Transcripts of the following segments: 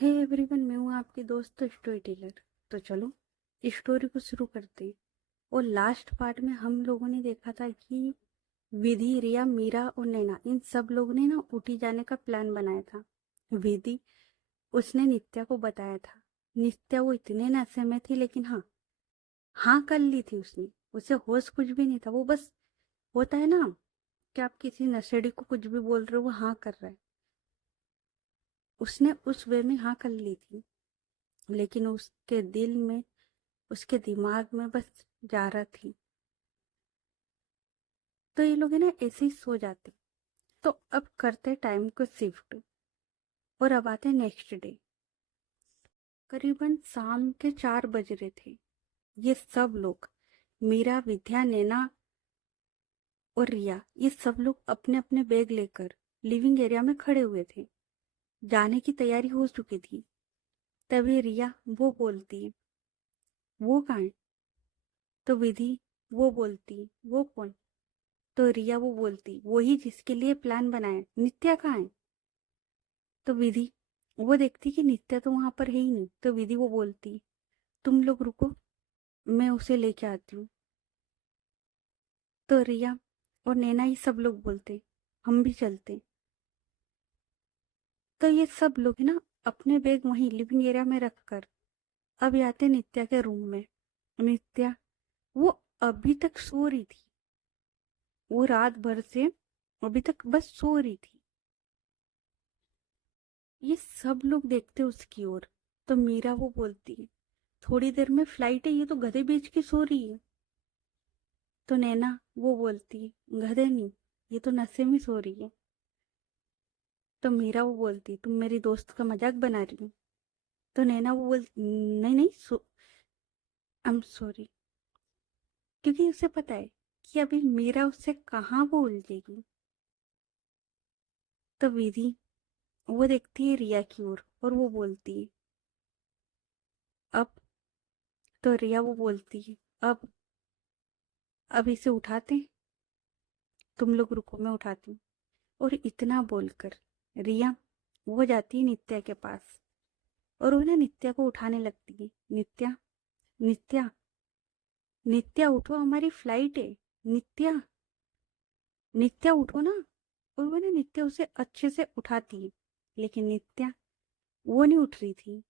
Hey everyone, मैं हूँ आपकी दोस्त स्टोरी टेलर। तो चलो स्टोरी को शुरू करते हैं। और लास्ट पार्ट में हम लोगों ने देखा था कि विधि, रिया, मीरा और नैना, इन सब लोगों ने ना ऊटी जाने का प्लान बनाया था। विधि, उसने नित्या को बताया था। नित्या वो इतने नशे में थी, लेकिन हाँ, हाँ कर ली थी उसने। उसे होश कुछ भी नहीं था। वो बस, होता है ना कि आप किसी नशेड़ी को कुछ भी बोल रहे हो, वो हाँ कर रहा है। उसने उस वे में हाँ कर ली थी, लेकिन उसके दिल में, उसके दिमाग में बस जारा थी। तो ये लोग है ना ऐसे ही सो जाते। तो अब करते टाइम को शिफ्ट, और अब आते नेक्स्ट डे। करीबन शाम के 4 बज रहे थे। ये सब लोग, मीरा, विद्या, नैना और रिया, ये सब लोग अपने अपने बैग लेकर लिविंग एरिया में खड़े हुए थे। जाने की तैयारी हो चुकी थी। तभी रिया वो बोलती है, वो कहाँ है? तो विधि वो बोलती, वो कौन? तो रिया वो बोलती, वही जिसके लिए प्लान बनाया। नित्या कहाँ है? तो विधि वो देखती कि नित्या तो वहां पर है ही नहीं। तो विधि वो बोलती, तुम लोग रुको, मैं उसे लेके आती हूँ। तो रिया और नैना ये सब लोग बोलते, हम भी चलते। तो ये सब लोग है ना अपने बैग वहीं लिविंग एरिया में रखकर अब आते नित्या के रूम में। नित्या वो अभी तक सो रही थी। वो रात भर से अभी तक बस सो रही थी। ये सब लोग देखते उसकी ओर। तो मीरा वो बोलती है, थोड़ी देर में फ्लाइट है, ये तो गधे बेच के सो रही है। तो नैना वो बोलती, गधे नहीं, ये तो नशे में सो रही है। तो मीरा वो बोलती, तुम मेरी दोस्त का मजाक बना रही हो? तो नैना वो बोल, नहीं नहीं, आई एम सॉरी। क्योंकि उसे पता है कि अभी मीरा उससे कहाँ वो उलझेगी। तो विधि वो देखती है रिया की ओर और वो बोलती है, अब? तो रिया वो बोलती है, अब इसे उठाते हैं। तुम लोग रुको, मैं उठाती हूँ। और इतना बोलकर रिया वो जाती है नित्या के पास, और वो ना नित्या को उठाने लगती है। नित्या, नित्या, नित्या उठो, हमारी फ्लाइट है। नित्या, नित्या उठो ना। और वो ना नित्या उसे अच्छे से उठाती है, लेकिन नित्या वो नहीं उठ रही थी।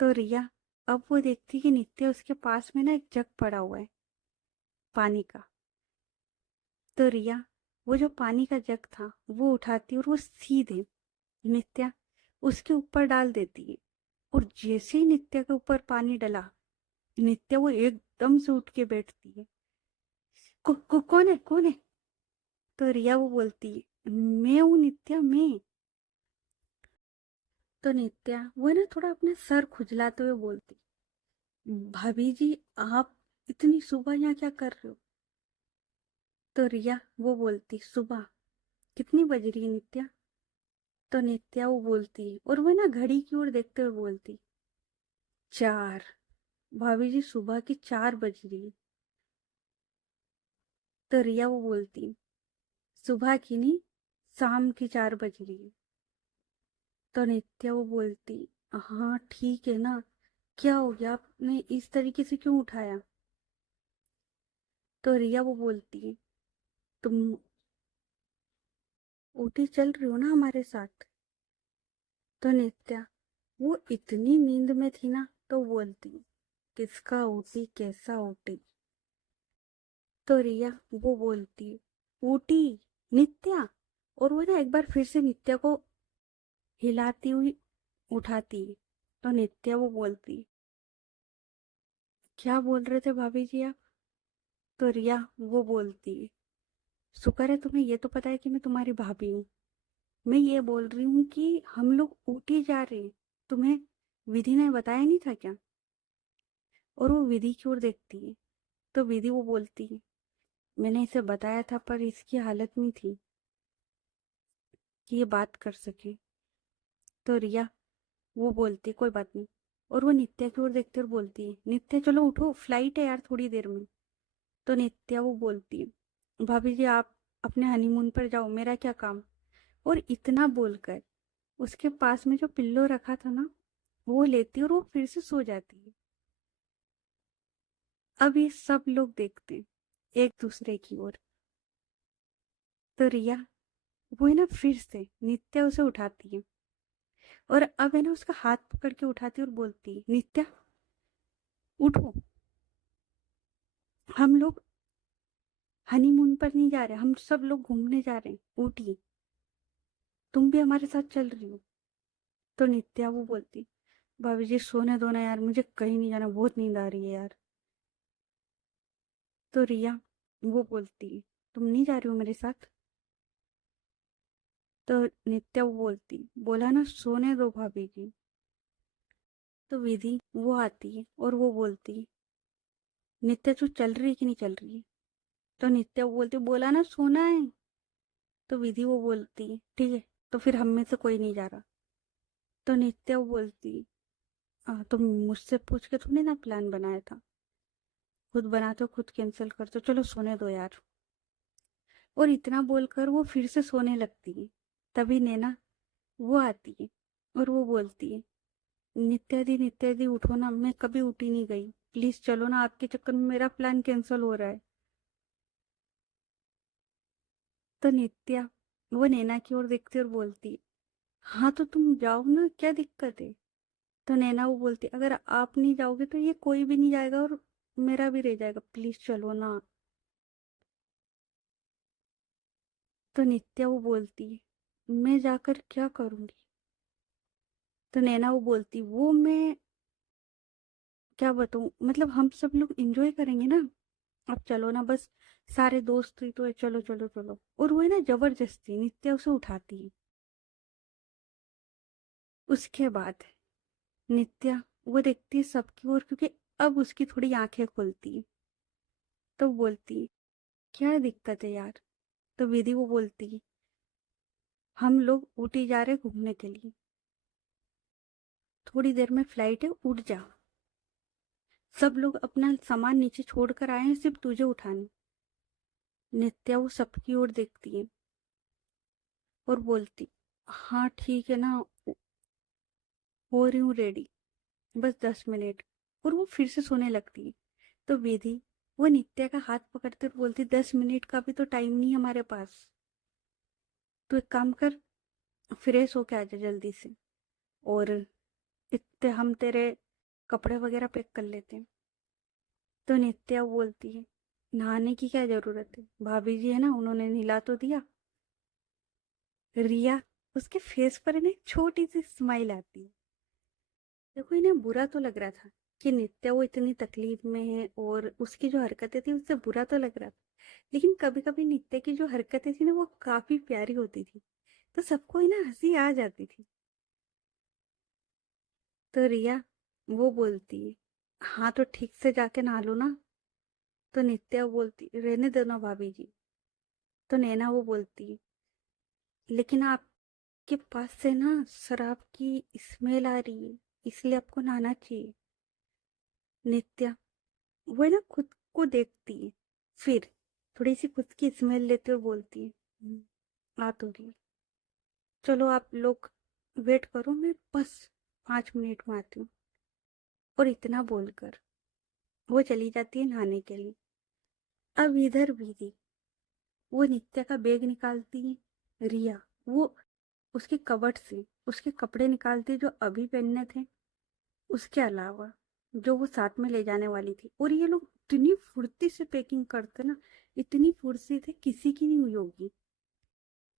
तो रिया अब वो देखती कि नित्या उसके पास में ना एक जग पड़ा हुआ है पानी का। तो रिया वो जो पानी का जग था वो उठाती और वो सीधे नित्या उसके ऊपर डाल देती है। और जैसे ही नित्या के ऊपर पानी डला, नित्या वो एकदम से उठ के बैठती है। कौन है, कौन है? तो रिया वो बोलती है, मैं हूँ नित्या, मैं। तो नित्या वो है ना थोड़ा अपना सर खुजलाते हुए बोलती, भाभी जी, आप इतनी सुबह यहाँ क्या कर रहे हो? तो रिया वो बोलती, सुबह कितनी बज रही है नित्या? तो नित्या वो बोलती है, और वो ना घड़ी की ओर देखते हुए बोलती, 4। भाभी जी, सुबह की 4 बज रही है। तो रिया वो बोलती, सुबह की नहीं, शाम की 4 बज रही है। तो नित्या वो बोलती, हाँ ठीक है ना, क्या हो गया, आपने इस तरीके से क्यों उठाया? तो रिया वो बोलती है, तुम ऊटी चल रही हो ना हमारे साथ? तो नित्या वो इतनी नींद में थी ना, तो बोलती, किसका ऊटी, कैसा ऊटी? तो रिया वो बोलती, ऊटी, नित्या। और वो ना एक बार फिर से नित्या को हिलाती हुई उठाती। तो नित्या वो बोलती, क्या बोल रहे थे भाभी जी आप? तो रिया वो बोलती, शुक्र है तुम्हें ये तो पता है कि मैं तुम्हारी भाभी हूँ। मैं ये बोल रही हूँ कि हम लोग ऊटी जा रहे हैं, तुम्हें विधि ने बताया नहीं था क्या? और वो विधि की ओर देखती है। तो विधि वो बोलती है, मैंने इसे बताया था, पर इसकी हालत नहीं थी कि ये बात कर सके। तो रिया वो बोलती, कोई बात नहीं। और वो नित्या की ओर देखते और बोलती है, नित्या चलो उठो, फ्लाइट है यार थोड़ी देर में। तो नित्या वो बोलती है, भाभी जी आप अपने हनीमून पर जाओ, मेरा क्या काम? और इतना बोलकर उसके पास में जो पिल्लो रखा था ना, वो लेती है और वो फिर से सो जाती है। अब ये सब लोग देखते हैं एक दूसरे की ओर। तो रिया, वो है ना, फिर से नित्या उसे उठाती है और अब है ना उसका हाथ पकड़ के उठाती है और बोलती है, नित्या उठो, हम लोग हनीमून पर नहीं जा रहे, हम सब लोग घूमने जा रहे हैं, उठिए, तुम भी हमारे साथ चल रही हो। तो नित्या वो बोलती, भाभी जी सोने दो ना यार, मुझे कहीं नहीं जाना, बहुत नींद आ रही है यार। तो रिया वो बोलती है, तुम नहीं जा रही हो मेरे साथ? तो नित्या वो बोलती, बोला ना सोने दो भाभी जी। तो विधि वो आती है और वो बोलती, नित्या तू चल रही है कि नहीं चल रही है? तो नित्या वो बोलती, बोला ना सोना है। तो विधि वो बोलती है, ठीक है, तो फिर हम में से कोई नहीं जा रहा। तो नित्या वो बोलती, तुम मुझसे पूछ के तूने ना प्लान बनाया था, खुद बनाते हो खुद कैंसिल करते हो, चलो सोने दो यार। और इतना बोलकर वो फिर से सोने लगती है। तभी नैना वो आती है और वो बोलती है, नित्या दी उठो ना, मैं कभी उठी नहीं गई, प्लीज चलो ना, आपके चक्कर में मेरा प्लान कैंसिल हो रहा है। तो नित्या वो नैना की ओर देखती और बोलती, हाँ तो तुम जाओ ना, क्या दिक्कत है? तो नैना वो बोलती, अगर आप नहीं जाओगे तो ये कोई भी नहीं जाएगा और मेरा भी रह जाएगा, प्लीज चलो ना। तो नित्या वो बोलती, मैं जाकर क्या करूंगी? तो नैना वो बोलती, वो मैं क्या बताऊं, मतलब हम सब लोग एंजॉय करेंगे ना, अब चलो ना बस, सारे दोस्त ही तो है, चलो चलो चलो। और वो है ना जबरदस्ती नित्या उसे उठाती है। उसके बाद नित्या वो देखती है सबकी ओर, क्योंकि अब उसकी थोड़ी आंखें खुलती है। तो वो बोलती, क्या दिक्कत है यार? तो विधि वो बोलती, हम लोग ऊटी जा रहे घूमने के लिए, थोड़ी देर में फ्लाइट है, उठ जा। सब लोग अपना सामान नीचे छोड़कर आए हैं सिर्फ तुझे उठाने। नित्या वो सबकी ओर देखती है और बोलती, हाँ ठीक है ना, हो रही हूँ रेडी, बस 10 मिनट। और वो फिर से सोने लगती है। तो विधि वो नित्या का हाथ पकड़ते और बोलती, 10 मिनट का भी तो टाइम नहीं है हमारे पास, तू एक काम कर, फ्रेश होके आजा जल्दी से, और इतने हम तेरे कपड़े वगैरह पैक कर लेते हैं। तो नित्या बोलती है, नहाने की क्या जरूरत है, भाभी जी है ना, उन्होंने नहला तो दिया। रिया उसके फेस पर है ना एक छोटी सी स्माइल आती है। देखो इन्हें बुरा तो लग रहा था कि नित्या वो इतनी तकलीफ में है, और उसकी जो हरकतें थी उससे बुरा तो लग रहा था, लेकिन कभी कभी नित्या की जो हरकतें थी ना वो काफी प्यारी होती थी, तो सबको है ना हंसी आ जाती थी। तो रिया वो बोलती है, हाँ तो ठीक से जाके नहा लो ना। तो नित्या बोलती, रहने दो ना भाभी जी। तो नैना वो बोलती, लेकिन आपके पास से ना शराब की स्मेल आ रही है, इसलिए आपको नहाना चाहिए। नित्या वो है ना खुद को देखती है, फिर थोड़ी सी खुद की स्मेल लेती और बोलती है, आ तो रही है, चलो आप लोग वेट करो, मैं बस 5 मिनट में आती हूँ। और इतना बोलकर वो चली जाती है नहाने के लिए। अब इधर विधि वो नित्या का बैग निकालती है। रिया वो उसके कबर्ड से उसके कपड़े निकालती है जो अभी पहनने थे, उसके अलावा जो वो साथ में ले जाने वाली थी। और ये लोग इतनी फुर्ती से पैकिंग करते ना, इतनी फुर्ती से किसी की नहीं हुई होगी,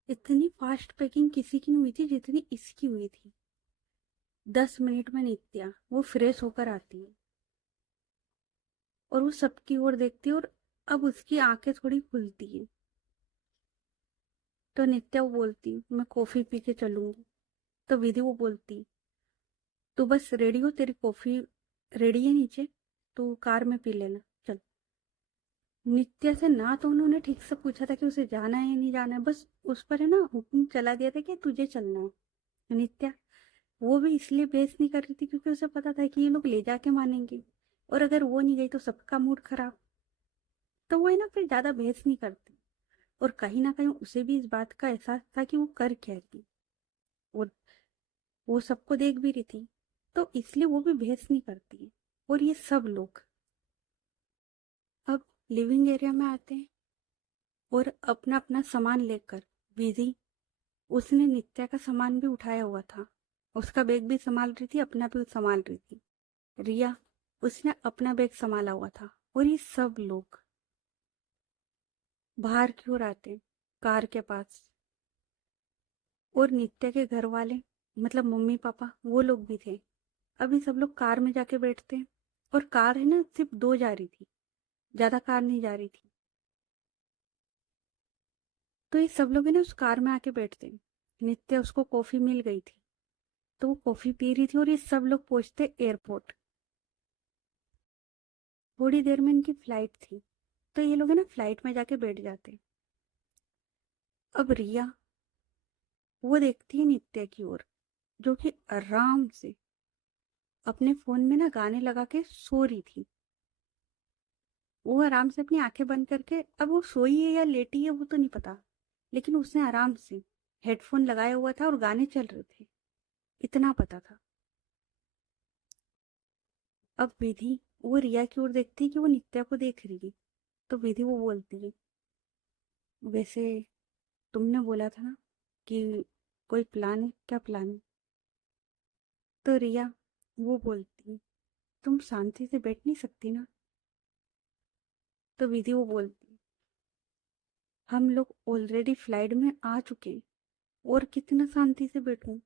इतनी फास्ट पैकिंग किसी की नहीं हुई थी जितनी इसकी हुई थी। 10 मिनट में नित्या वो फ्रेश होकर आती है और वो सबकी ओर देखती है, और अब उसकी आंखें थोड़ी खुलती है। तो नित्या वो बोलती, मैं कॉफी पी के चलूंगी। तो विधि वो बोलती, तू बस रेडी हो, तेरी कॉफी रेडी है नीचे, तू कार में पी लेना, चल। नित्या से ना तो उन्होंने ठीक से पूछा था कि उसे जाना है या नहीं जाना है, बस उस पर है ना हुक्म चला दिया था कि तुझे चलना है। नित्या वो भी इसलिए बहस नहीं कर रही थी क्योंकि उसे पता था कि ये लोग ले जाके मानेंगे, और अगर वो नहीं गई तो सबका मूड खराब। तो वो है ना फिर ज्यादा बहस नहीं करती। और कहीं ना कहीं उसे भी इस बात का एहसास था कि वो कर क्या रही। और वो सबको देख भी रही थी, तो इसलिए वो भी बहस नहीं करती है। और ये सब लोग अब लिविंग एरिया में आते हैं और अपना अपना सामान लेकर विधि, उसने नित्या का सामान भी उठाया हुआ था, उसका बैग भी संभाल रही थी, अपना भी संभाल रही थी। रिया, उसने अपना बैग संभाला हुआ था। और ये सब लोग बाहर की ओर आते हैं, कार के पास। और नित्या के घर वाले, मतलब मम्मी पापा, वो लोग भी थे। अभी सब लोग कार में जाके बैठते हैं। और कार है ना, सिर्फ दो जा रही थी, ज्यादा कार नहीं जा रही थी। तो ये सब लोग है ना उस कार में आके बैठते हैं। नित्या, उसको कॉफी मिल गई थी, तो वो कॉफी पी रही थी। और ये सब लोग पहुंचते एयरपोर्ट। थोड़ी देर में इनकी फ्लाइट थी, तो ये लोग है ना फ्लाइट में जाके बैठ जाते। अब रिया, वो देखती है नित्या की ओर, जो कि आराम से अपने फोन में ना गाने लगा के सो रही थी। वो आराम से अपनी आंखें बंद करके, अब वो सोई है या लेटी है वो तो नहीं पता, लेकिन उसने आराम से हेडफोन लगाया हुआ था और गाने चल रहे थे, इतना पता था। अब विधि, वो रिया की ओर देखती है कि वो नित्या को देख रही है। तो विधि वो बोलती है, वैसे तुमने बोला था ना कि कोई प्लान है, क्या प्लान है? तो रिया वो बोलती है, तुम शांति से बैठ नहीं सकती ना? तो विधि वो बोलती है, हम लोग ऑलरेडी फ्लाइट में आ चुके हैं, और कितना शांति से बैठूं?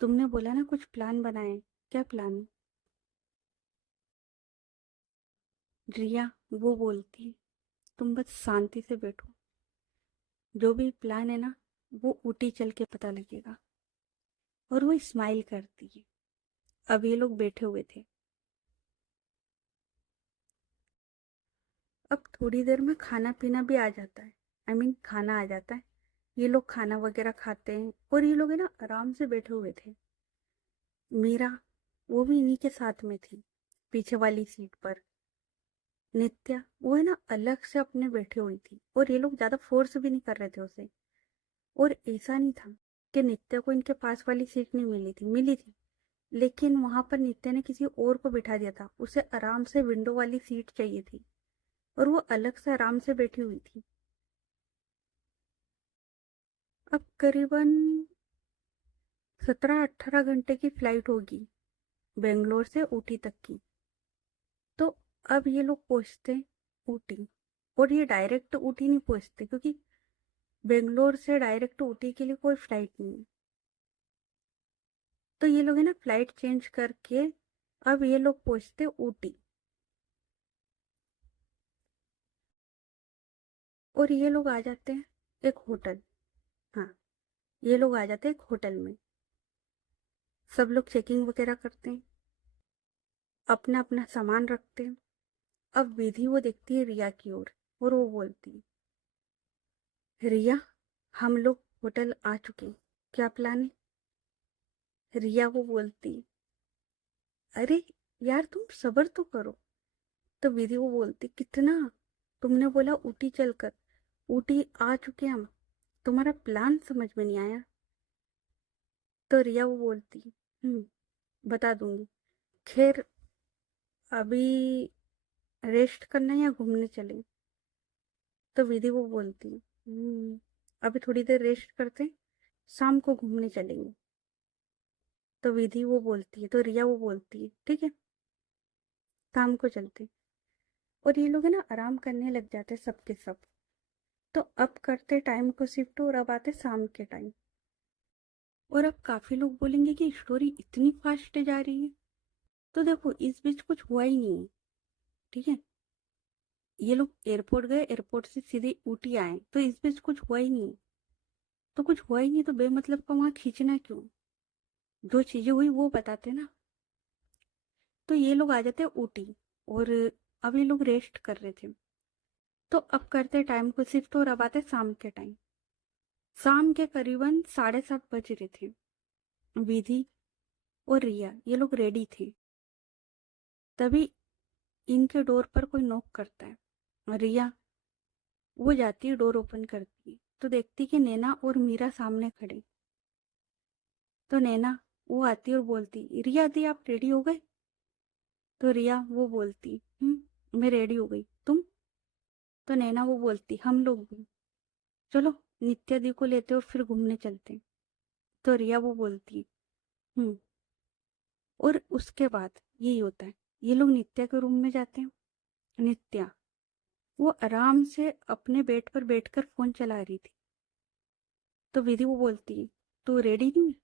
तुमने बोला ना कुछ प्लान बनाए, क्या प्लान है? रिया वो बोलती है, तुम बस शांति से बैठो, जो भी प्लान है ना, वो ऊटी चल के पता लगेगा। और वो स्माइल करती है। अब ये लोग बैठे हुए थे। अब थोड़ी देर में खाना पीना भी आ जाता है, खाना आ जाता है। ये लोग खाना वगैरह खाते हैं, और ये लोग है ना आराम से बैठे हुए थे। मीरा, वो भी इन्हीं के साथ में थी, पीछे वाली सीट पर। नित्या, वो है ना अलग से अपने बैठी हुई थी, और ये लोग ज्यादा फोर्स भी नहीं कर रहे थे उसे। और ऐसा नहीं था कि नित्या को इनके पास वाली सीट नहीं मिली थी, मिली थी, लेकिन वहां पर नित्या ने किसी और को बिठा दिया था, उसे आराम से विंडो वाली सीट चाहिए थी, और वो अलग से आराम से बैठी हुई थी। अब करीबन 17-18 घंटे की फ्लाइट होगी, बेंगलोर से ऊटी तक की। तो अब ये लोग पहुंचते ऊटी। और ये डायरेक्ट ऊटी नहीं पहुंचते, क्योंकि बेंगलोर से डायरेक्ट ऊटी के लिए कोई फ्लाइट नहीं है। तो ये लोग है ना फ्लाइट चेंज करके अब ये लोग पहुंचते ऊटी। और ये लोग आ जाते हैं एक होटल। हाँ, ये लोग आ जाते हैं एक होटल में। सब लोग चेकिंग वगैरह करते हैं, अपना अपना सामान रखते हैं। अब विधि वो देखती है रिया की ओर, और वो बोलती है, रिया, हम लोग होटल आ चुके हैं, क्या प्लान है? रिया वो बोलती है, अरे यार तुम सब्र तो करो। तो विधि वो बोलती, कितना? तुमने बोला ऊटी चलकर, ऊटी आ चुके हम, तुम्हारा प्लान समझ में नहीं आया? तो रिया वो बोलती, बता दूंगी। खैर, अभी रेस्ट करना या घूमने चले? तो विधि वो बोलती, अभी थोड़ी देर रेस्ट करते, शाम को घूमने चलेंगे। तो विधि वो बोलती है, तो रिया वो बोलती है, ठीक है, शाम को चलते। और ये लोग है ना आराम करने लग जाते सबके सब। तो अब करते टाइम को शिफ्ट, और अब आते शाम के टाइम। और अब काफी लोग बोलेंगे कि स्टोरी इतनी फास्ट जा रही है। तो देखो, इस बीच कुछ हुआ ही नहीं है, ठीक है। ये लोग एयरपोर्ट गए, एयरपोर्ट से सीधे ऊटी आए, तो इस बीच कुछ हुआ ही नहीं। तो कुछ हुआ ही नहीं, तो बेमतलब का वहां खींचना क्यों? जो चीजें हुई वो बताते ना। तो ये लोग आ जाते ऊटी, और अब ये लोग रेस्ट कर रहे थे। तो अब करते टाइम को शिफ्ट, और अब आते शाम के टाइम। शाम के करीबन 7:30 बज रहे थे। विधि और रिया ये लोग रेडी थे। तभी इनके डोर पर कोई नॉक करता है। रिया वो जाती है, डोर ओपन करती है, तो देखती कि नैना और मीरा सामने खड़े। तो नैना वो आती है और बोलती, रिया दी आप रेडी हो गए? तो रिया वो बोलती, मैं रेडी हो गई, तुम? तो नैना वो बोलती, हम लोग भी। चलो नित्या दी को लेते और फिर घूमने चलते। तो रिया वो बोलती, हम्म। और उसके बाद यही होता है, ये लोग नित्या के रूम में जाते हैं। नित्या वो आराम से अपने बेड पर बैठकर फोन चला रही थी। तो विधि वो बोलती, तू रेडी नहीं है?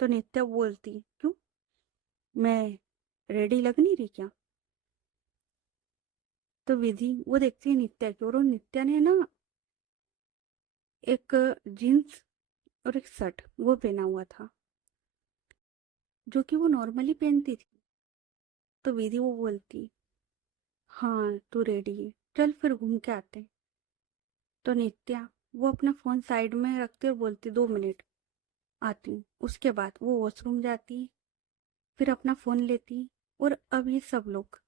तो नित्या बोलती, क्यों, मैं रेडी लग नहीं रही क्या? तो विधि वो देखती है नित्या की, और वो नित्या ने ना एक जीन्स और एक शर्ट वो पहना हुआ था, जो कि वो नॉर्मली पहनती थी। तो विधि वो बोलती, हाँ तू रेडी है, चल फिर घूम के आते हैं। तो नित्या वो अपना फोन साइड में रखती और बोलती, 2 मिनट आती हूँ। उसके बाद वो वॉशरूम जाती, फिर अपना फोन लेती, और अब ये सब लोग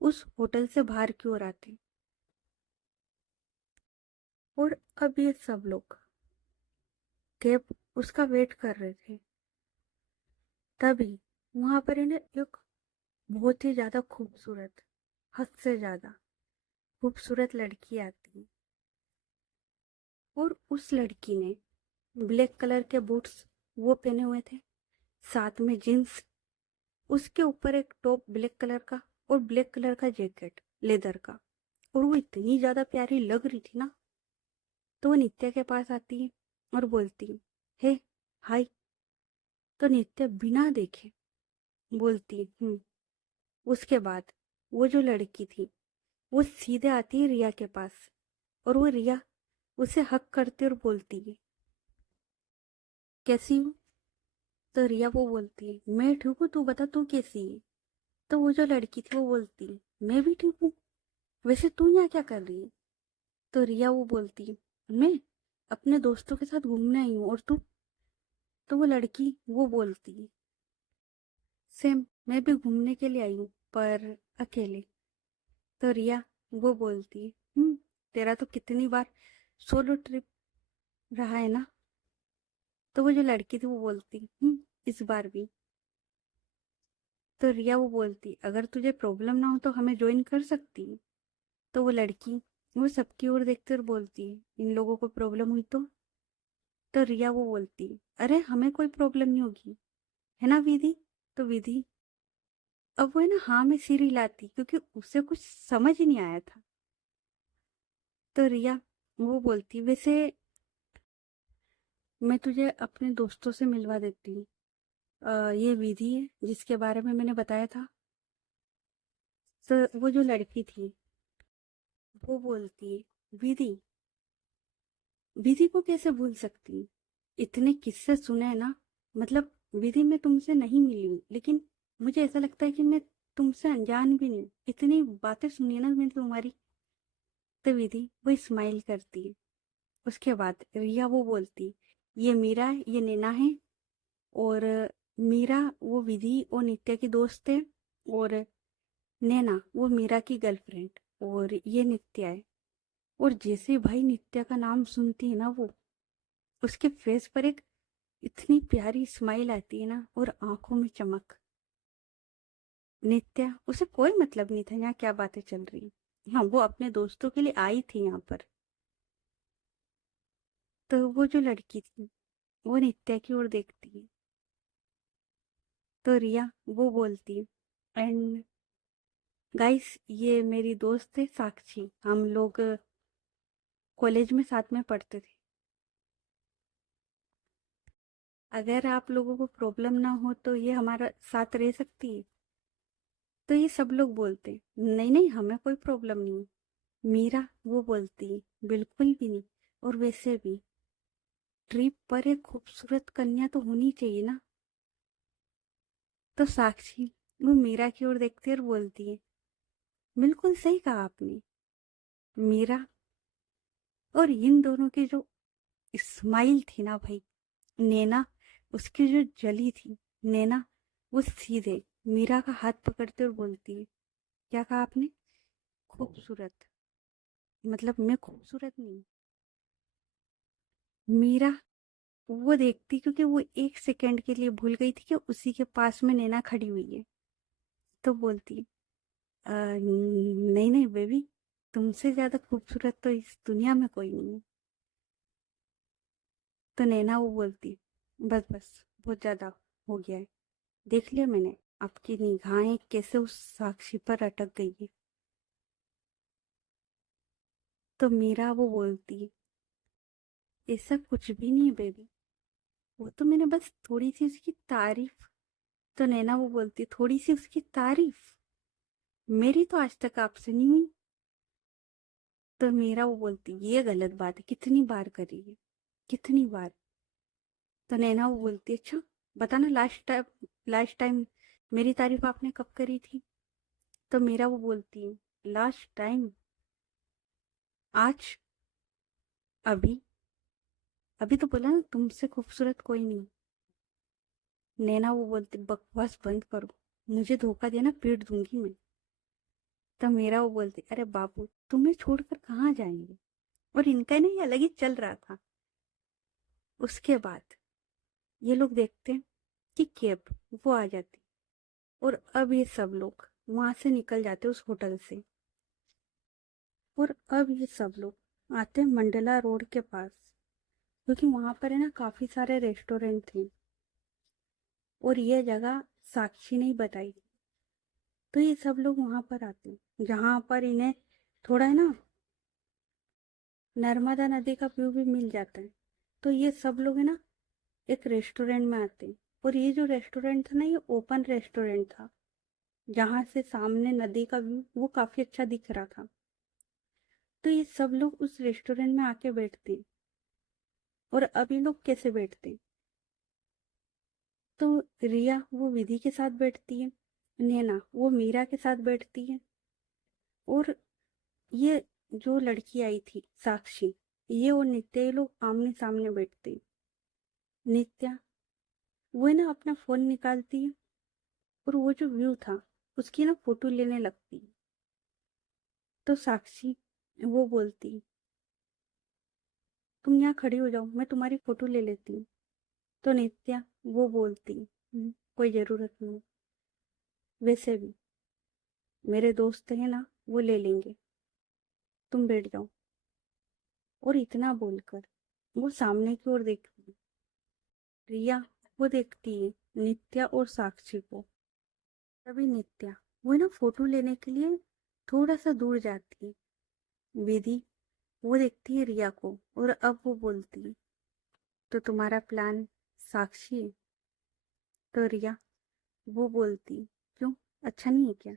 उस होटल से बाहर की ओर आते। और अब ये सब लोग कैब उसका वेट कर रहे थे। तभी वहां पर इन्हें एक बहुत ही ज्यादा खूबसूरत, हद से ज्यादा खूबसूरत लड़की आती है। और उस लड़की ने ब्लैक कलर के बूट्स वो पहने हुए थे, साथ में जीन्स, उसके ऊपर एक टॉप ब्लैक कलर का, और ब्लैक कलर का जैकेट लेदर का। और वो इतनी ज्यादा प्यारी लग रही थी ना। तो वो नित्या के पास आती है और बोलती, हे हाय। तो नित्या बिना देखे बोलती, उसके बाद वो जो लड़की थी वो सीधे आती है रिया के पास, और वो रिया उसे हक करती और बोलती है, कैसी हूँ? तो रिया वो बोलती है, मैं ठीक हूँ, तू बता तू कैसी है? तो वो जो लड़की थी वो बोलती है, मैं भी ठीक हूँ, वैसे तू यहाँ क्या कर रही है? तो रिया वो बोलती है, मैं अपने दोस्तों के साथ घूमने आई हूँ, और तू? तो वो लड़की वो बोलती है, सेम, मैं भी घूमने के लिए आई हूँ, पर अकेले। तो रिया वो बोलती है, तेरा तो कितनी बार सोलो ट्रिप रहा है ना? तो वो जो लड़की थी वो बोलती, इस बार भी। तो रिया वो बोलती, अगर तुझे प्रॉब्लम ना हो तो हमें ज्वाइन कर सकती है। तो वो लड़की वो सबकी ओर देखते और बोलती है, इन लोगों को प्रॉब्लम हुई तो रिया वो बोलती, अरे हमें कोई प्रॉब्लम नहीं होगी, है ना विधि? तो विधि अब वो है ना हाँ में सिर हिलाती, क्योंकि उसे कुछ समझ ही नहीं आया था। तो रिया वो बोलती, वैसे मैं तुझे अपने दोस्तों से मिलवा देती हूँ। ये विधि है जिसके बारे में मैंने बताया था। तो वो जो लड़की थी वो बोलती है, विधि, विधि को कैसे भूल सकती हूँ? इतने किस्से सुने हैं ना। मतलब विधि मैं तुमसे नहीं मिली हूँ, लेकिन मुझे ऐसा लगता है कि मैं तुमसे अनजान भी नहीं हूँ। इतनी बातें सुनी है ना मैंने तुम्हारी। तो विधि वो स्माइल करती है। उसके बाद रिया वो बोलती, ये मीरा है, ये नैना है, और मीरा वो विधि और नित्या की दोस्त है, और नैना वो मीरा की गर्लफ्रेंड, और ये नित्या है। और जैसे भाई नित्या का नाम सुनती है ना वो, उसके फेस पर एक इतनी प्यारी स्माइल आती है ना, और आंखों में चमक। नित्या उसे कोई मतलब नहीं था यहाँ क्या बातें चल रही। हाँ वो अपने दोस्तों के लिए आई थी यहाँ पर। तो वो जो लड़की थी वो नित्या की ओर देखती है। तो रिया वो बोलती है, एंड गाइस ये मेरी दोस्त है साक्षी, हम लोग कॉलेज में साथ में पढ़ते थे। अगर आप लोगों को प्रॉब्लम ना हो तो ये हमारा साथ रह सकती है। तो ये सब लोग बोलते, नहीं नहीं हमें कोई प्रॉब्लम नहीं है। मीरा वो बोलती, बिल्कुल भी नहीं, और वैसे भी ट्रिप पर एक खूबसूरत कन्या तो होनी चाहिए ना। तो साक्षी वो मीरा की ओर देखती है और बोलती है, बिल्कुल सही कहा आपने। मीरा और इन दोनों की जो स्माइल थी ना भाई, नैना उसकी जो जली थी, नैना वो सीधे मीरा का हाथ पकड़ते और बोलती है, क्या कहा आपने? खूबसूरत? मतलब मैं खूबसूरत नहीं हूँ? मीरा वो देखती क्योंकि वो 1 सेकंड के लिए भूल गई थी कि उसी के पास में नैना खड़ी हुई है। तो बोलती नहीं नहीं बेबी, तुमसे ज्यादा खूबसूरत तो इस दुनिया में कोई नहीं है। तो नैना वो बोलती, बस बस, बहुत ज्यादा हो गया है। देख लिया मैंने, आपकी निगाहें कैसे उस साक्षी पर अटक गई है। तो मीरा वो बोलती, ऐसा कुछ भी नहीं है बेबी, वो तो मैंने बस थोड़ी सी उसकी तारीफ। तो नैना वो बोलती, थोड़ी सी उसकी तारीफ? मेरी तो आज तक आपसे नहीं हुई। तो मीरा वो बोलती, ये गलत बात है, कितनी बार करी है, कितनी बार। तो नैना वो बोलती, अच्छा बताना, लास्ट टाइम मेरी तारीफ आपने कब करी थी? तो मीरा वो बोलती है, लास्ट टाइम? आज? अभी? अभी तो बोला ना तुमसे खूबसूरत कोई नहीं। नैना वो बोलती, बकवास बंद करो, मुझे धोखा देना पीट दूंगी मैं। तब मीरा वो बोलती, अरे बाबू, तुम्हें छोड़कर कहाँ जाएंगे? और इनका नहीं अलग ही चल रहा था। उसके बाद ये लोग देखते हैं कि कैब वो आ जाती, और अब ये सब लोग वहां से निकल जाते उस होटल से। और अब ये सब लोग आते हैं मंडला रोड के पास, क्योंकि वहां पर है ना काफी सारे रेस्टोरेंट थे, और ये जगह साक्षी ने ही बताई थी। तो ये सब लोग वहां पर आते हैं जहां पर इन्हें थोड़ा है ना नर्मदा नदी का व्यू भी मिल जाता है। तो ये सब लोग है ना एक रेस्टोरेंट में आते हैं, और ये जो रेस्टोरेंट था ना, ये ओपन रेस्टोरेंट था, जहां से सामने नदी का व्यू वो काफी अच्छा दिख रहा था। तो ये सब लोग उस रेस्टोरेंट में आके बैठते हैं। और अभी लोग कैसे बैठते हैं? तो रिया वो विधि के साथ बैठती है, नैना वो मीरा के साथ बैठती है, और ये जो लड़की आई थी साक्षी, ये और नित्या, ये लोग आमने सामने बैठते हैं। नित्या वो है ना अपना फोन निकालती है, और वो जो व्यू था उसकी ना फोटो लेने लगती है। तो साक्षी वो बोलती, तुम यहाँ खड़ी हो जाओ, मैं तुम्हारी फोटो ले लेती हूँ। तो नित्या वो बोलती, कोई जरूरत नहीं, वैसे भी मेरे दोस्त हैं ना, वो ले लेंगे, तुम बैठ जाओ। और इतना बोलकर वो सामने की ओर देखती है। रिया वो देखती है नित्या और साक्षी को। तभी नित्या वो है ना फोटो लेने के लिए थोड़ा सा दूर जाती है। विधि वो देखती है रिया को, और अब वो बोलती है, तो तुम्हारा प्लान साक्षी है? तो रिया वो बोलती, क्यों, अच्छा नहीं है क्या?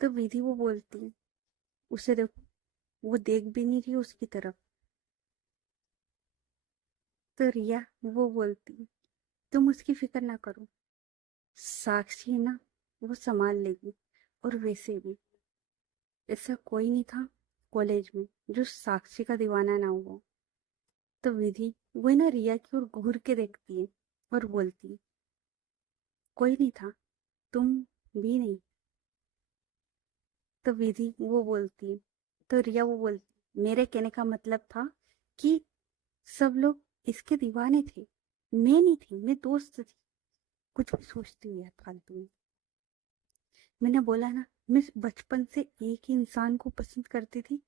तो विधि वो बोलती है, उसे देखो, वो देख भी नहीं रही उसकी तरफ। तो रिया वो बोलती है, तुम उसकी फिक्र ना करो, साक्षी है ना, वो संभाल लेगी। और वैसे भी ऐसा कोई नहीं था कॉलेज में जो साक्षी का दीवाना ना हुआ। तो विधि वो है ना रिया की ओर घूर के देखती है, और बोलती है, कोई नहीं था, तुम भी नहीं। तो विधि वो बोलती है, तो रिया वो बोलती, मेरे कहने का मतलब था कि सब लोग इसके दीवाने थे, मैं नहीं थी, मैं दोस्त थी। कुछ भी सोचती हुई है फालतू में। मैंने बोला ना, मैं बचपन से एक ही इंसान को पसंद करती थी,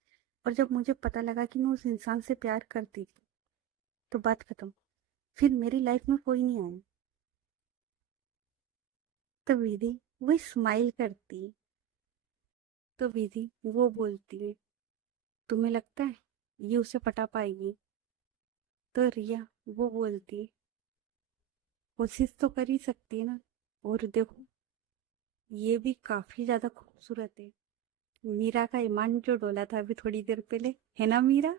और जब मुझे पता लगा कि मैं उस इंसान से प्यार करती थी, तो बात खत्म, फिर मेरी लाइफ में कोई नहीं आया। तो विधि वो स्माइल करती है। तो विधि वो बोलती है, तुम्हें लगता है ये उसे पटा पाएगी? तो रिया वो बोलती है, कोशिश तो कर ही सकती है ना, और देखो ये भी काफी ज्यादा खूबसूरत है। मीरा का ईमान जो डोला था अभी थोड़ी देर पहले, है ना मीरा?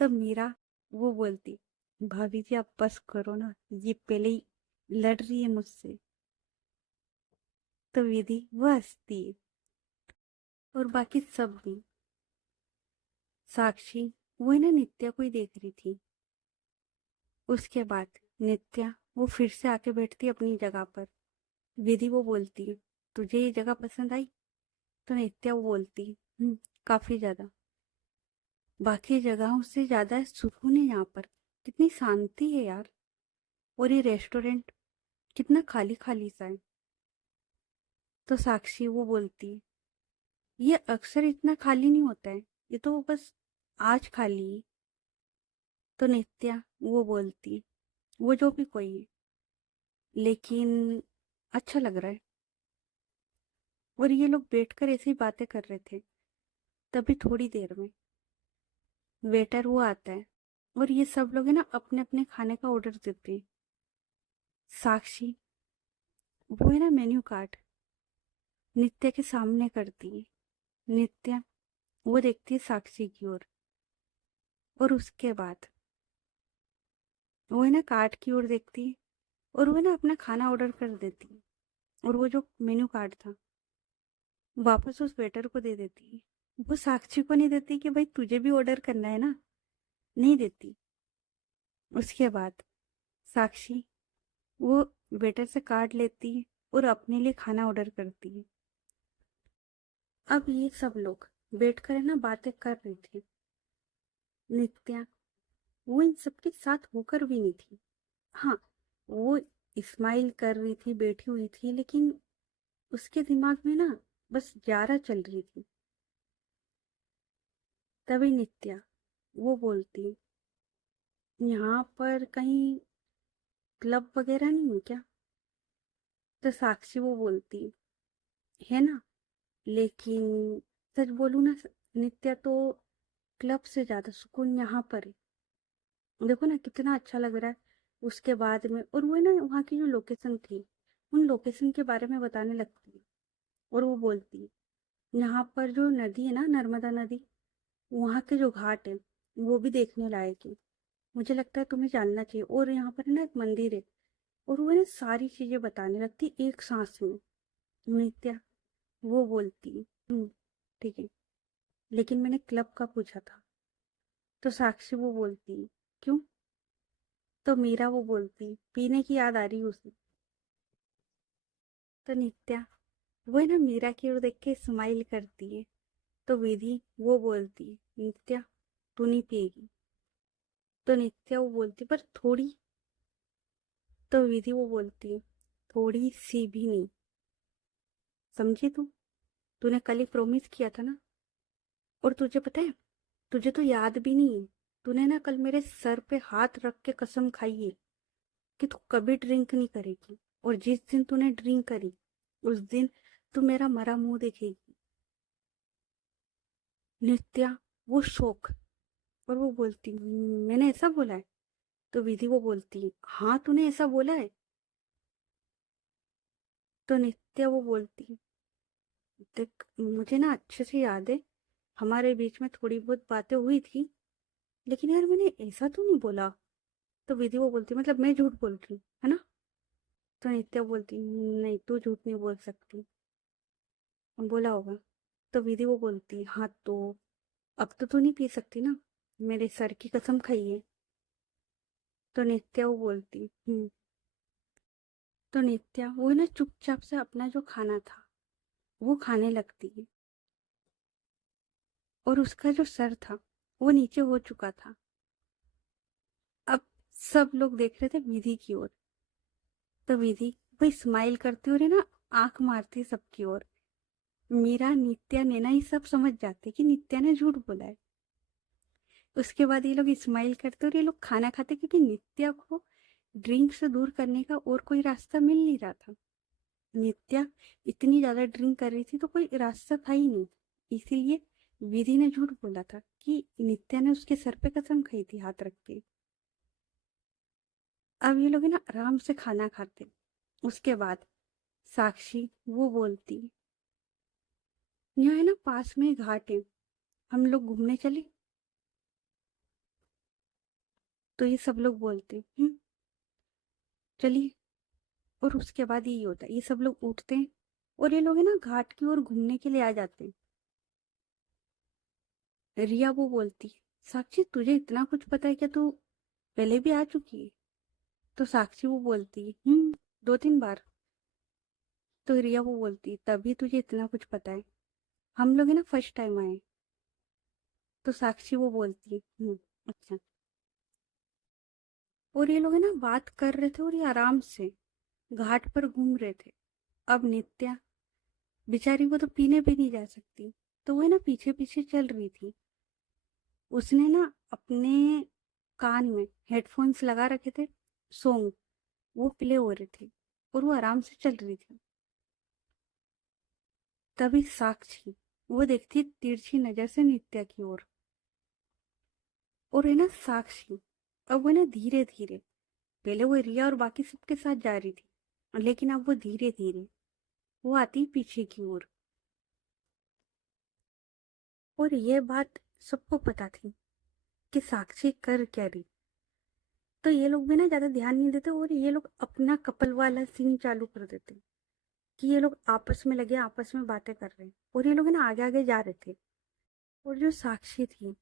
तब मीरा वो बोलती, भाभी जी आप बस करो ना, ये पहले ही लड़ रही है मुझसे। तो विधि वो हंसती है, और बाकी सब भी। साक्षी वो है ना नित्या को ही देख रही थी। उसके बाद नित्या वो फिर से आके बैठती अपनी जगह पर। विधि वो बोलती है, तुझे ये जगह पसंद आई? तो नित्या वो बोलती, काफी ज्यादा, बाकी जगहों से ज्यादा सुकून है यहाँ पर, कितनी शांति है यार। और ये रेस्टोरेंट कितना खाली खाली सा है। तो साक्षी वो बोलती, ये अक्सर इतना खाली नहीं होता है, ये तो बस आज खाली है। तो नित्या वो बोलती, वो जो भी कोई है, लेकिन अच्छा लग रहा है। और ये लोग बैठकर ऐसी बातें कर रहे थे। तभी थोड़ी देर में वेटर वो आता है और ये सब लोग है ना अपने अपने खाने का ऑर्डर देते हैं। साक्षी वो है ना मेन्यू कार्ड नित्या के सामने करती है। नित्या वो देखती है साक्षी की ओर और उसके बाद वो है ना कार्ड की ओर देखती है और वो है ना अपना खाना ऑर्डर कर देती है। और वो जो मेन्यू कार्ड था वापस उस वेटर को दे देती है। वो साक्षी को नहीं देती कि भाई तुझे भी ऑर्डर करना है ना, नहीं देती। उसके बाद साक्षी वो वेटर से कार्ड लेती है और अपने लिए खाना ऑर्डर करती है। अब ये सब लोग बैठकर है ना बातें कर रही थी। नित्या वो इन सबके साथ होकर भी नहीं थी। हाँ, वो स्माइल कर रही थी, बैठी हुई थी, लेकिन उसके दिमाग में ना बस जारा चल रही थी। तभी नित्या वो बोलती, यहाँ पर कहीं क्लब वगैरह नहीं है क्या? तो साक्षी वो बोलती, है ना, लेकिन सच बोलूं ना नित्या, तो क्लब से ज्यादा सुकून यहाँ पर है। देखो ना कितना अच्छा लग रहा है। उसके बाद में और वो ना वहाँ की जो लोकेशन थी, उन लोकेशन के बारे में बताने लगती है। और वो बोलती है, यहाँ पर जो नदी है ना, नर्मदा नदी, वहाँ के जो घाट है वो भी देखने लायक है। मुझे लगता है तुम्हें जानना चाहिए। और यहाँ पर है ना एक मंदिर है। और वो है ना सारी चीजें बताने लगती एक सांस में। नित्या वो बोलती, ठीक है, लेकिन मैंने क्लब का पूछा था। तो साक्षी वो बोलती, क्यों? तो मीरा वो बोलती, पीने की याद आ रही उसे। तो नित्या वो है ना मीरा की ओर देख के स्माइल करती है। तो विधि वो बोलती है, नित्या तू नहीं पिएगी? तो नित्या वो बोलती, पर थोड़ी। तो विधि वो बोलती है, थोड़ी सी भी नहीं, समझी तू? तूने कल ही प्रॉमिस किया था ना। और तुझे पता है, तुझे तो याद भी नहीं है, तूने ना कल मेरे सर पे हाथ रख के कसम खाई है कि तू कभी ड्रिंक नहीं करेगी। और जिस दिन तूने ड्रिंक करी उस दिन तू मेरा मरा मुंह देखेगी। नित्या वो शौक और वो बोलती, मैंने ऐसा बोला है?" तो विधि वो बोलती, हाँ तूने ऐसा बोला है। तो नित्या वो बोलती, देख मुझे ना अच्छे से याद है, हमारे बीच में थोड़ी बहुत बातें हुई थी, लेकिन यार मैंने ऐसा तो नहीं बोला। तो विधि वो बोलती, मतलब मैं झूठ बोल रही हूँ है ना? तो नित्या बोलती, नहीं तू झूठ नहीं बोल सकती, बोला होगा। तो विधि वो बोलती, हाँ तो अब तो तू नहीं पी सकती ना, मेरे सर की कसम खाई है। तो नित्या वो बोलती, तो नित्या वो ना चुपचाप से अपना जो खाना था वो खाने लगती है। और उसका जो सर था वो नीचे हो चुका था। अब सब लोग देख रहे थे विधि की ओर। तो विधि वही स्माइल करती और है ना आंख मारती सबकी ओर। मीरा, नित्या, नैना ये सब समझ जाते कि नित्या ने झूठ बोला है। उसके बाद ये लोग स्माइल करते और ये लोग खाना खाते, क्योंकि नित्या को ड्रिंक से दूर करने का और कोई रास्ता मिल नहीं रहा था। नित्या इतनी ज्यादा ड्रिंक कर रही थी तो कोई रास्ता था ही नहीं। इसीलिए विधि ने झूठ बोला था कि नित्या ने उसके सर पे कसम खाई थी हाथ रख के। अब ये लोग है ना आराम से खाना खाते। उसके बाद साक्षी वो बोलती, यहाँ है ना पास में ही घाट है, हम लोग घूमने चले? तो ये सब लोग बोलते, चलिए। और उसके बाद यही होता है, ये सब लोग उठते हैं और ये लोग है ना घाट की ओर घूमने के लिए आ जाते हैं। रिया वो बोलती, साक्षी तुझे इतना कुछ पता है क्या? तू पहले भी आ चुकी है? तो साक्षी वो बोलती, 2-3 बार। तो रिया वो बोलती, तभी तुझे इतना कुछ पता है, हम लोग है ना फर्स्ट टाइम आए। तो साक्षी वो बोलती, अच्छा। और ये लोग है ना बात कर रहे थे और ये आराम से घाट पर घूम रहे थे। अब नित्या बेचारी, वो तो पीने भी नहीं जा सकती, तो वो है ना पीछे पीछे चल रही थी। उसने ना अपने कान में हेडफोन्स लगा रखे थे, सॉन्ग वो प्ले हो रहे थे और वो आराम से चल रही थी। तभी साक्षी वो देखती तिरछी नजर से नित्या की ओर। और है ना साक्षी अब वो ना धीरे धीरे, पहले वो रिया और बाकी सबके साथ जा रही थी, लेकिन अब वो धीरे धीरे वो आती पीछे की ओर। और ये बात सबको पता थी कि साक्षी कर क्या रही। तो ये लोग भी ना ज्यादा ध्यान नहीं देते और ये लोग अपना कपल वाला सीन चालू कर देते कि ये लोग आपस में लगे, आपस में बातें कर रहे हैं और ये लोग है ना आगे आगे जा रहे थे। और जो साक्षी थी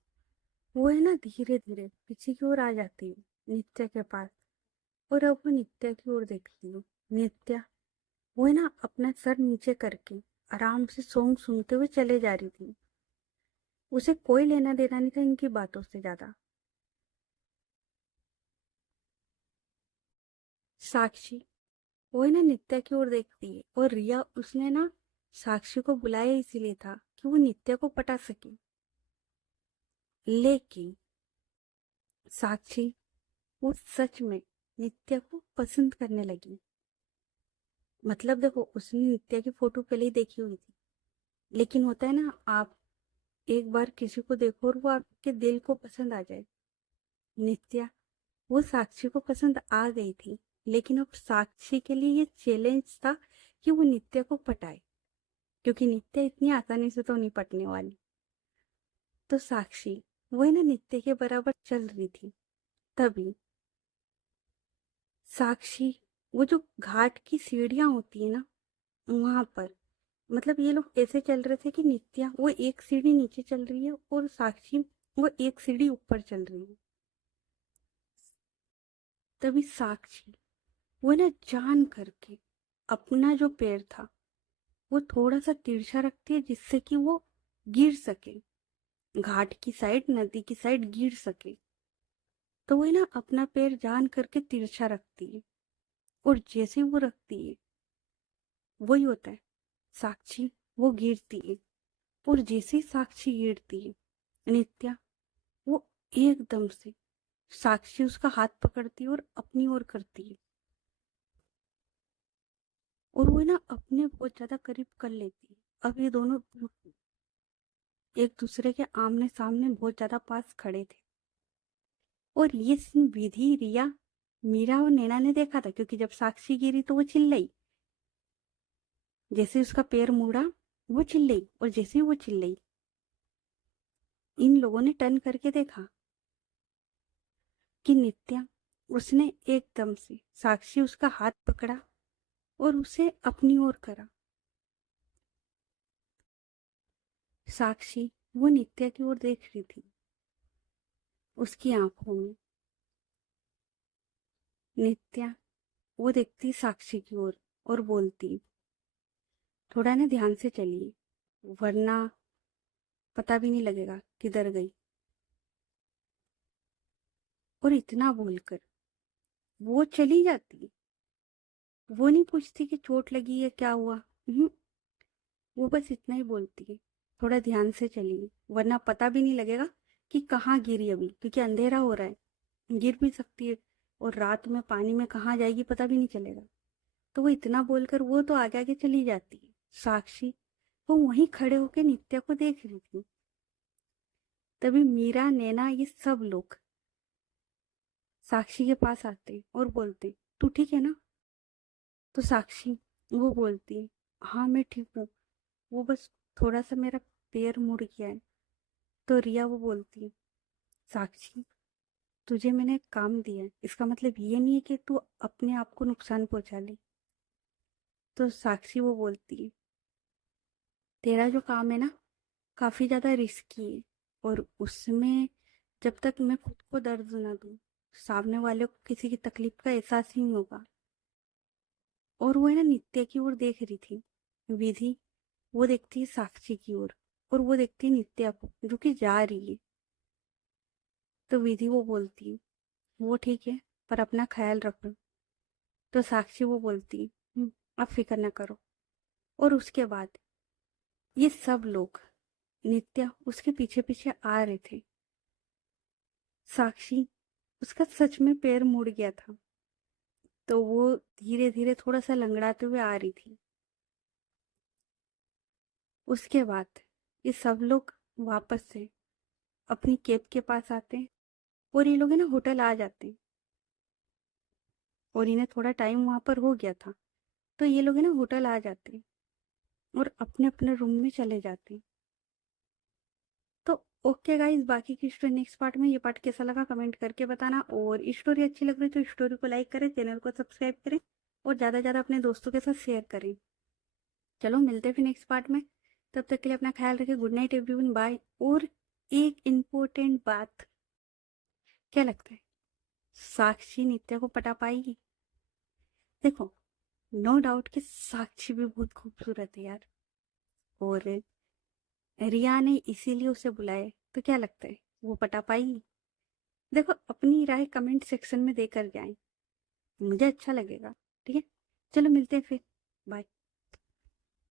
वो है ना धीरे धीरे पीछे की ओर आ जाती है नित्या के पास। और अब वो नित्या की ओर देखती हूँ। नित्या वो है ना अपना सर नीचे करके आराम से सॉन्ग सुनते हुए चले जा रही थी। उसे कोई लेना देना नहीं था इनकी बातों से ज्यादा। साक्षी वो है ना नित्या की ओर देखती है और रिया उसने ना साक्षी को बुलाया इसीलिए था कि वो नित्या को पटा सके। लेकिन साक्षी वो सच में नित्या को पसंद करने लगी। मतलब देखो, उसने नित्या की फोटो पहले ही देखी हुई थी, लेकिन होता है ना, आप एक बार किसी को देखो और वो आपके दिल को पसंद आ जाए। नित्या वो साक्षी को पसंद आ गई थी, लेकिन अब साक्षी के लिए ये चैलेंज था कि वो नित्या को पटाए, क्योंकि नित्या इतनी आसानी से तो नहीं पटने वाली। तो साक्षी वो है ना नित्य के बराबर चल रही थी। तभी साक्षी वो जो घाट की सीढ़ियां होती है ना, वहां पर, मतलब ये लोग ऐसे चल रहे थे कि नित्या वो एक सीढ़ी नीचे चल रही है और साक्षी वो एक सीढ़ी ऊपर चल रही है। तभी साक्षी वो ना जान करके अपना जो पैर था वो थोड़ा सा तिरछा रखती है, जिससे कि वो गिर सके, घाट की साइड, नदी की साइड गिर सके। तो वो ना अपना पैर जान करके तिरछा रखती है और जैसे वो रखती है वही होता है, साक्षी वो गिरती है। और जैसे ही साक्षी गिरती है, नित्या वो एकदम से साक्षी उसका हाथ पकड़ती है और अपनी ओर करती है और वो ना अपने बहुत ज्यादा करीब कर लेती है। अब ये दोनों एक दूसरे के आमने सामने बहुत ज्यादा पास खड़े थे। और ये सीन विधि, रिया, मीरा और नैना ने देखा था, क्योंकि जब साक्षी गिरी तो वो चिल्लाई। जैसे उसका पैर मुड़ा वो चिल्लाई, और जैसे ही वो चिल्लाई इन लोगों ने टर्न करके देखा कि नित्या, उसने एकदम से साक्षी उसका हाथ पकड़ा और उसे अपनी ओर करा। साक्षी वो नित्या की ओर देख रही थी, उसकी आंखों में। नित्या वो देखती साक्षी की ओर और बोलती, थोड़ा ना ध्यान से चलिए, वरना पता भी नहीं लगेगा किधर गई। और इतना बोलकर वो चली जाती। वो नहीं पूछती कि चोट लगी है क्या हुआ। वो बस इतना ही बोलती है, थोड़ा ध्यान से चलिए, वरना पता भी नहीं लगेगा कि कहाँ गिरी अभी, क्योंकि अंधेरा हो रहा है, गिर भी सकती है और रात में पानी में कहाँ जाएगी पता भी नहीं चलेगा। तो वो इतना बोलकर वो तो आगे आगे चली जाती है। साक्षी वो वहीं खड़े होकर नित्या को देख रही थी। तभी मीरा, नैना, ये सब लोग साक्षी के पास आते और बोलते, तू ठीक है ना? तो साक्षी वो बोलती है, हाँ मैं ठीक हूँ, वो बस थोड़ा सा मेरा पैर मुड़ गया है। तो रिया वो बोलती है, साक्षी तुझे मैंने एक काम दिया है, इसका मतलब ये नहीं है कि तू अपने आप को नुकसान पहुंचा ले। तो साक्षी वो बोलती है, तेरा जो काम है ना काफी ज्यादा रिस्की है, और उसमें जब तक मैं खुद को दर्द ना दूं, सामने वाले को किसी की तकलीफ का एहसास ही नहीं होगा। और वो है ना नित्य की ओर देख रही थी। विधि वो देखती है साक्षी की ओर, और वो देखती है नित्या को जो कि जा रही है। तो विधि वो बोलती है, वो ठीक है, पर अपना ख्याल रखो। तो साक्षी वो बोलती, आप फिक्र ना करो। और उसके बाद ये सब लोग, नित्या उसके पीछे पीछे आ रहे थे। साक्षी, उसका सच में पैर मुड़ गया था, तो वो धीरे धीरे थोड़ा सा लंगड़ाते हुए आ रही थी। उसके बाद ये सब लोग वापस से अपनी कैब के पास आते हैं और ये लोग है ना होटल आ जाते हैं। और इन्हें थोड़ा टाइम वहां पर हो गया था, तो ये लोग है ना होटल आ जाते हैं और अपने अपने रूम में चले जाते हैं। तो ओके गाइस, बाकी की स्टोरी नेक्स्ट पार्ट में। ये पार्ट कैसा लगा कमेंट करके बताना, और स्टोरी अच्छी लग रही तो स्टोरी को लाइक करें, चैनल को सब्सक्राइब करें और ज़्यादा से ज़्यादा अपने दोस्तों के साथ शेयर करें। चलो मिलते हैं फिर नेक्स्ट पार्ट में। तब तक के लिए अपना ख्याल रखें। Good night everyone, bye. और एक इम्पोर्टेंट बात, क्या लगता है साक्षी नित्या को पटा पाएगी? देखो, नो डाउट कि साक्षी भी बहुत खूबसूरत है यार, और रिया ने इसीलिए उसे बुलाया, तो क्या लगता है वो पटा पाएगी? देखो, अपनी राय कमेंट सेक्शन में देकर जाएं, मुझे अच्छा लगेगा। ठीक है, चलो मिलते हैं फिर, बाय।